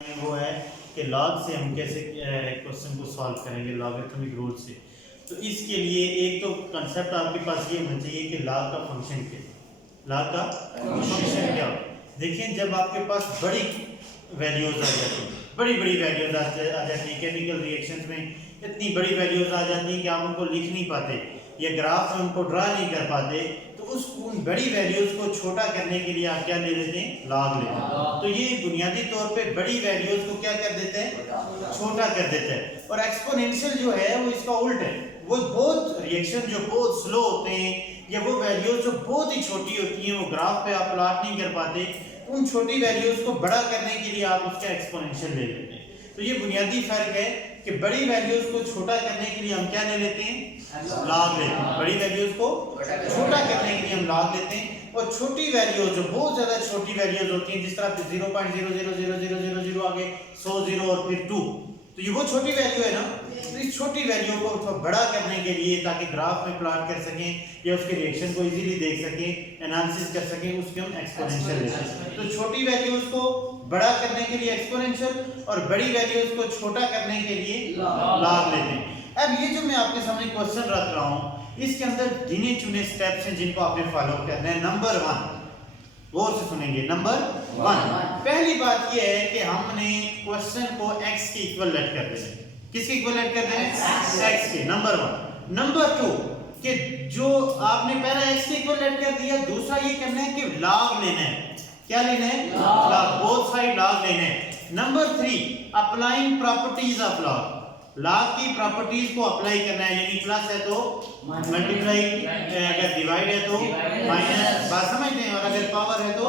वो है कि लॉग से हम कैसे क्वेश्चन को सॉल्व करेंगे लॉगरिथमिक रूल से। तो इसके लिए एक तो कंसेप्ट आपके पास ये होना चाहिए कि लॉग का फंक्शन क्या है। लॉग का फंक्शन क्या है? देखिए, जब आपके पास बड़ी वैल्यूज आ जाती हैं, बड़ी बड़ी वैल्यूज आ जाती हैं केमिकल रिएक्शंस में, इतनी बड़ी वैल्यूज आ जाती हैं कि आप उनको लिख नहीं पाते या ग्राफ में उनको ड्रा नहीं कर पाते, तो उस उन बड़ी वैल्यूज को छोटा करने के लिए आप क्या ले लेते हैं? लॉग लेते हैं। तो ये बुनियादी तौर पे बड़ी वैल्यूज को क्या कर देते हैं? छोटा कर देते हैं। और एक्सपोनेंशियल जो है वो इसका उल्ट है। वो बहुत रिएक्शन जो बहुत स्लो होते हैं या वो वैल्यूज जो बहुत ही छोटी होती हैं, वो ग्राफ पे आप प्लॉट नहीं कर पाते, उन छोटी वैल्यूज को बड़ा करने के लिए आप उसका एक्सपोनेंशियल ले लेते हैं। तो ये बुनियादी फर्क है कि बड़ी वैल्यूज को छोटा करने के लिए हम क्या ले लेते हैं? लॉग लेते हैं। बड़ी वैल्यूज को छोटा करने के लिए हम लॉग लेते हैं, और छोटी वैल्यूज जो बहुत ज्यादा छोटी वैल्यूज होती हैं, जिस तरह 0.0000000 आगे 100 जीरो और फिर 2, तो ये वो छोटी वैल्यू है ना। तो इस छोटी वैल्यू को थोड़ा बड़ा करने के लिए, ताकि ग्राफ में प्लॉट कर सकें या उसके रिएक्शन को इजीली देख सकें, एनालिसिस कर सकें, उसके हम एक्सपोनेंशियल लेते हैं। तो छोटी वैल्यूज को बड़ा करने के लिए एक्सपोनेंशियल और बड़ी वैल्यूज को छोटा करने के लिए लॉग लेते हैं। अब ये जो मैं आपके सामने क्वेश्चन रख रहा हूं, इसके अंदर गिने चुने स्टेप्स हैं जिनको आपने फॉलो करना है। नंबर 1, गौर से सुनेंगे। नंबर 1, पहली बात ये है कि हमने क्वेश्चन को x के इक्वल लेट कर देना है। किसके इक्वल लेट कर देना है? x के। नंबर 1। नंबर 2 कि जो आपने पहला x के इक्वल लेट कर दिया, दूसरा ये करना है कि लॉग लेना है। क्या लेना है? लॉग, बोथ साइड लॉग लेना है। Number 3, applying properties of log. Log की प्रॉपर्टीज को अप्लाई करना है, यानी प्लस है तो मल्टीप्लाई, अगर डिवाइड है तो माइनस, बात समझते हैं, और अगर पावर है तो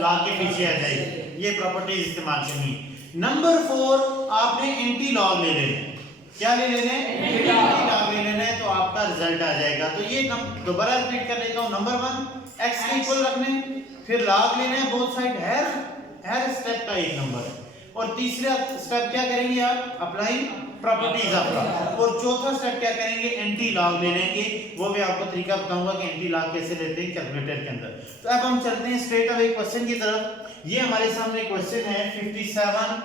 लॉग के पीछे आ जाएगी। ये प्रॉपर्टीज इस्तेमाल करनी है। नंबर 4, आपने एंटी लॉग ले लेना है। क्या ले लेना है? एंटी लॉग ले लेना है, तो आपका रिजल्ट आ जाएगा। तो ये दोबारा रिपीट कर देता हूं। नंबर 1, x के इक्वल रखने, फिर लॉग लेना है बोथ साइड, हर स्टेप का एक नंबर है। और तीसरा स्टेप क्या करेंगे आप? Apply properties of log. और चौथा स्टेप क्या करेंगे? एंटी लॉग ले लेंगे। वो भी आपको तरीका बताऊंगा कि एंटी लॉग कैसे लेते हैं कैलकुलेटर के अंदर। तो अब हम चलते हैं स्ट्रेट अवे क्वेश्चन की तरफ। ये हमारे सामने क्वेश्चन है 57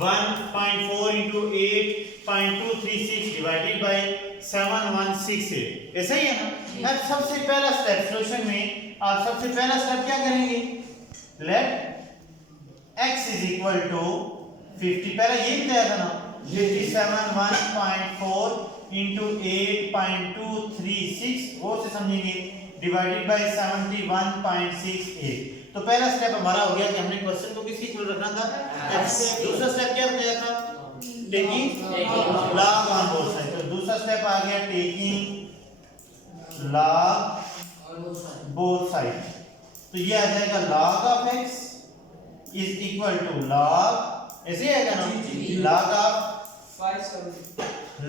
1.4 into 8.236 डिवाइडेड बाय 7168। ऐसा ही है ना? अब सबसे पहला स्टेप सॉल्यूशन में आप सबसे पहला स्टेप क्या करेंगे? Let x is equal to 50, पहला ये बताया था ना, 57 1.4 into 8.236, वो से समझेंगे, डिवाइडेड बाय 71.68। तो पहला स्टेप हमारा हो गया कि हमने क्वेश्चन को किसके इक्वल रखना था? x। दूसरा स्टेप क्या बताया था? Taking log on both side. तो दूसरा स्टेप आ गया टेकिंग लॉग बोथ साइड। तो ये आ जाएगा log of x is equal to log, ऐसे आएगा ना, log of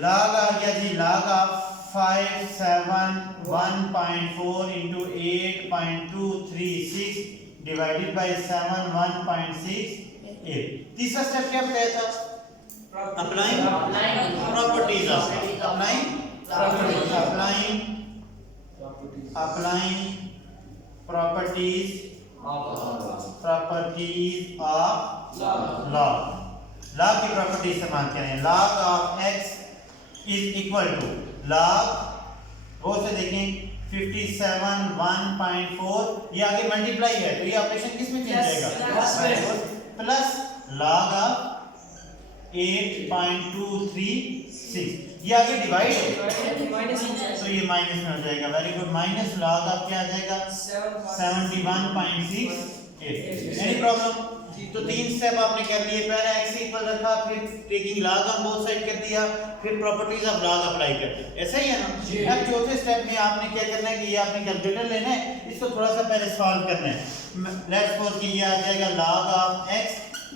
log आ गया जी, log of 571.4 into 8.236 divided by 71.68। तीसरा स्टेप क्या बताया था? Applying properties of log. Log की प्रॉपर्टी इस्तेमाल करें। log of x is equal to log, वो से देखें 57 1.4, ये आगे मल्टीप्लाई है, तो ये ऑपरेशन किस में चेंज जाएगा? प्लस log of 8.236, ये आगे डिवाइड है, तो ये माइनस में हो जाएगा। Very good. Minus log of क्या आ जाएगा? 71.68। Any problem? तो तीन स्टेप आपने कर लिए। पहला x इक्वल रखा, फिर taking log on both side कर दिया, फिर प्रॉपर्टीज ऑफ log अप्लाई कर दिया। ऐसा ही है ना? अब चौथे स्टेप में आपने क्या करना है कि ये आपने कैलकुलेटर लेना है, इसको थोड़ा सा पहले सॉल्व करना है। लेट्स सपोज कि ये आ जाएगा log of x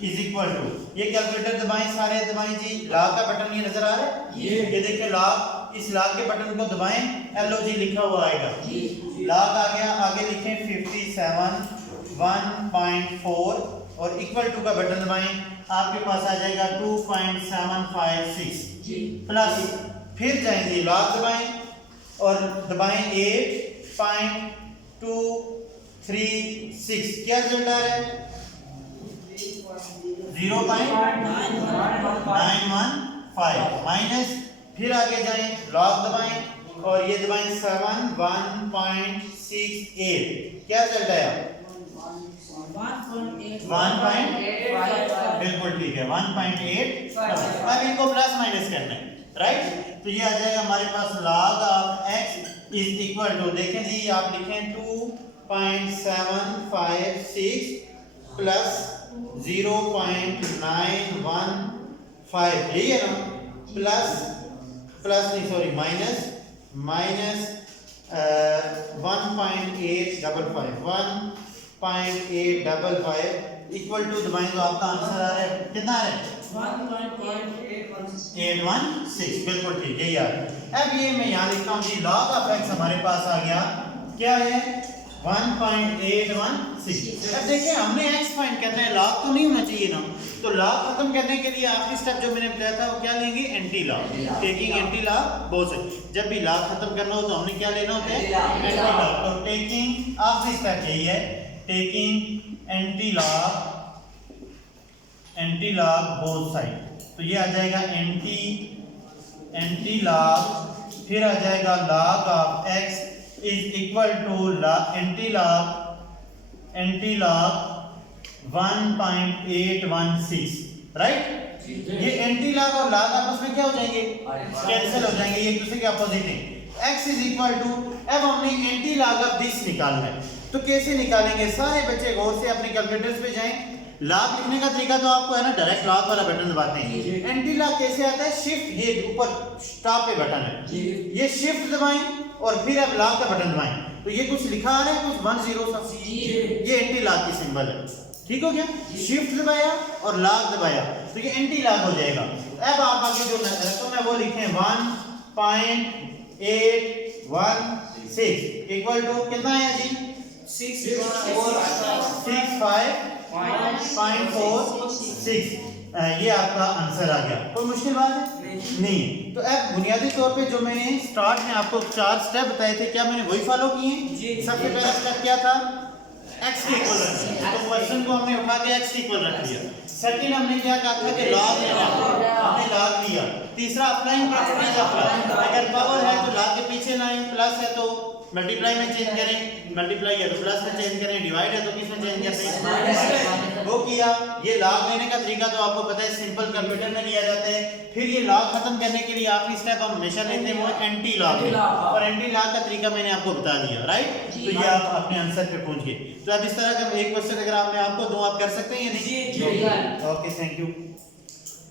is equal to, ये कैलकुलेटर दबाएं, सारे दबाएं जी। log का बटन ये नजर आ रहा है, ये देखिए log, इस log के बटन को दबाएं, log लिखा हुआ आएगा। log आ गया, आगे लिखें 57 1.4 और इक्वल टू का बटन दबाएं, आपके पास आ जाएगा 2.756 प्लस, फिर जाएंगे log दबाएं और दबाएं 8.236, क्या रिजल्ट आ रहा है? 0.915 माइनस, फिर आगे जाएं, लॉग दबाएं और ये दबाएं 7 1.68, क्या रिजल्ट आया? 1.8, बिल्कुल ठीक है 1.8। अब इनको प्लस माइनस करना है, राइट? तो ये आ जाएगा हमारे पास log of x is equal to, देखें जी आप लिखें 2.756 प्लस 0.915, यही है ना? प्लस नहीं सॉरी माइनस 1.855 इक्वल टू दबाएं तो आपका आंसर आ रहा है कितना है? 1.816, बिल्कुल ठीक है यार। अब ये मैं यहाँ लिखता हूँ जी log ऑफ x हमारे पास आ गया, क्या है? 1.816। अब देखिए हमने x फाइंड करना है, log तो नहीं होना चाहिए ना, तो log खत्म करने के लिए आखिरी स्टेप जो मैंने बताया था वो क्या लेंगे? Anti log, taking anti log both side. जब भी log खत्म करना हो तो हमने क्या लेना होता है? Anti log. तो टेकिंग आखिरी स्टेप यही है, taking anti log both side. तो ये आ जाएगा एंटी लॉग, फिर आ जाएगा log of x is equal to anti log 1.816, right? ये एंटी लॉग और log आपस में क्या हो जाएंगे? कैंसिल हो जाएंगे, ये एक दूसरे के अपोजिट है। x इज इक्वल टू, अब हमने एंटी लॉग ऑफ दिस निकालना है, तो कैसे निकालेंगे? सारे बच्चे गौर से अपने कैलकुलेटर्स पे जाएं। लॉग लिखने का तरीका तो आपको है ना, डायरेक्ट लॉग वाला बटन दबाते हैं। एंटी लॉग कैसे आता है? शिफ्ट, ये ऊपर टॉप पे बटन है, ये शिफ्ट दबाएं और फिर अब लॉग का बटन दबाएं, तो ये कुछ लिखा आ रहा है, कुछ 10 सा, ये एंटी लॉग की सिंबल है, ठीक हो गया? शिफ्ट दबाया और लॉग दबाया तो ये एंटी लॉग हो जाएगा। अब आप आगे जो तो मैं वो लिखें 1.816 इक्वल टू कितना है जी? 65.46, ये आपका आंसर आ गया। कोई मुश्किल बात है? नहीं। तो अब बुनियादी तौर पे जो मैंने स्टार्ट में आपको 4 स्टेप बताए थे, क्या मैंने वही फॉलो किए? सबसे पहला स्टेप क्या था? x के इक्वल रख दिया, तो क्वेश्चन को हमने उठा के x के इक्वल रख दिया। सेकंड हमने क्या कहा था कि log लेना, हमने log लिया। तीसरा अप्लाइंग प्रॉपर्टीज अप्लाई, अगर पावर है तो log के पीछे लाएं, प्लस है तो मल्टीप्लाई में चेंज करें, मल्टीप्लाई है तो प्लस में चेंज करें, डिवाइड है तो किस में चेंज करते हैं? वो किया। ये log लेने का तरीका तो आपको पता है, सिंपल कंप्यूटर में लिया जाता है। फिर ये log खत्म करने के लिए आखिरी स्टेप हम हमेशा लेते हैं वो एंटी लॉग, और एंटी लॉग का तरीका मैंने आपको बता दिया, राइट? तो ये आप अपने आंसर पे पहुंच गए। तो अब इस तरह का एक क्वेश्चन अगर मैं आपको दूं, आप कर सकते हैं या नहीं? Okay, thank you.